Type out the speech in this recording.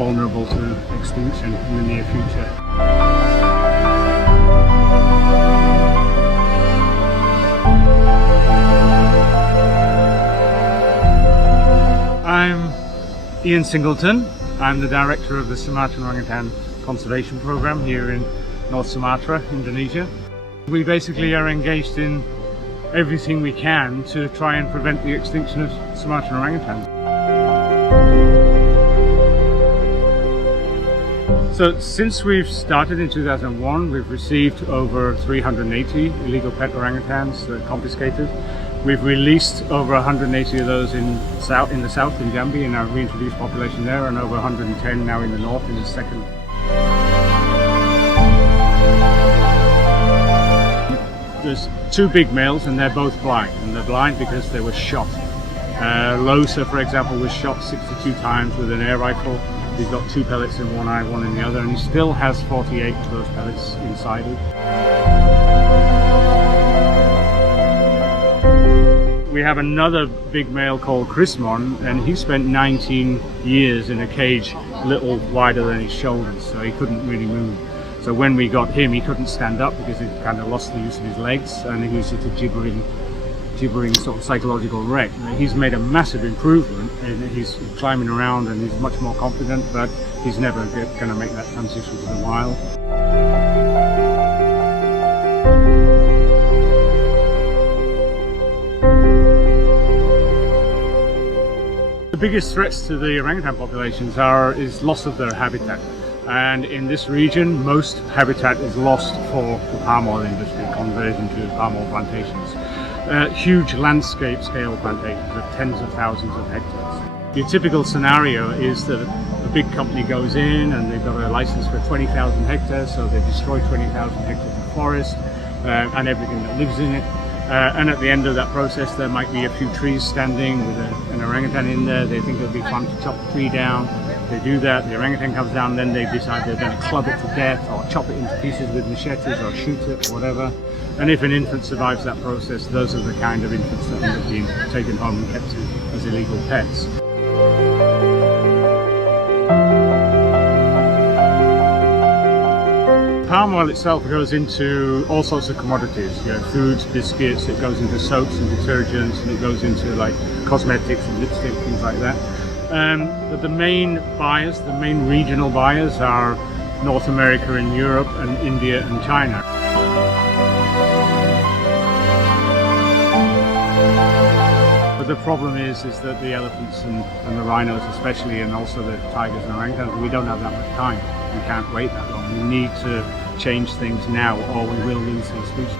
vulnerable to extinction in the near future. I'm Ian Singleton. I'm the director of the Sumatran Orangutan Conservation Program here in North Sumatra, Indonesia. We basically are engaged in everything we can to try and prevent the extinction of Sumatran orangutans. So since we've started in 2001, we've received over 380 illegal pet orangutans confiscated. We've released over 180 of those in the south in Jambi, in our reintroduced population there, and over 110 now in the north in the second. There's two big males and they're both blind, and they're blind because they were shot. Losa, for example, was shot 62 times with an air rifle. He's got 2 pellets in one eye, 1 in the other, and he still has 48 of those pellets inside it. We have another big male called Chrismon, and he spent 19 years in a cage a little wider than his shoulders, so he couldn't really move. So when we got him, he couldn't stand up because he kind of lost the use of his legs, and he was just a gibbering sort of psychological wreck. He's made a massive improvement, and he's climbing around and he's much more confident, but he's never going to make that transition to the wild. The biggest threats to the orangutan populations is loss of their habitat. And in this region, most habitat is lost for the palm oil industry, conversion to palm oil plantations. Huge landscape scale plantations of tens of thousands of hectares. Your typical scenario is that a big company goes in and they've got a license for 20,000 hectares, so they destroy 20,000 hectares of forest and everything that lives in it. And at the end of that process, there might be a few trees standing with an orangutan in there. They think it'll be fun to chop the tree down. They do that, the orangutan comes down, then they decide they're going to club it to death or chop it into pieces with machetes or shoot it or whatever. And if an infant survives that process, those are the kind of infants that end up being taken home and kept as illegal pets. Palm oil itself goes into all sorts of commodities, foods, biscuits, it goes into soaps and detergents, and it goes into like cosmetics and lipstick, things like that. But the main buyers, the main regional buyers are North America and Europe and India and China. But the problem is that the elephants and the rhinos especially, and also the tigers and orangutans, we don't have that much time. We can't wait that long. We need to change things now or we will lose these species.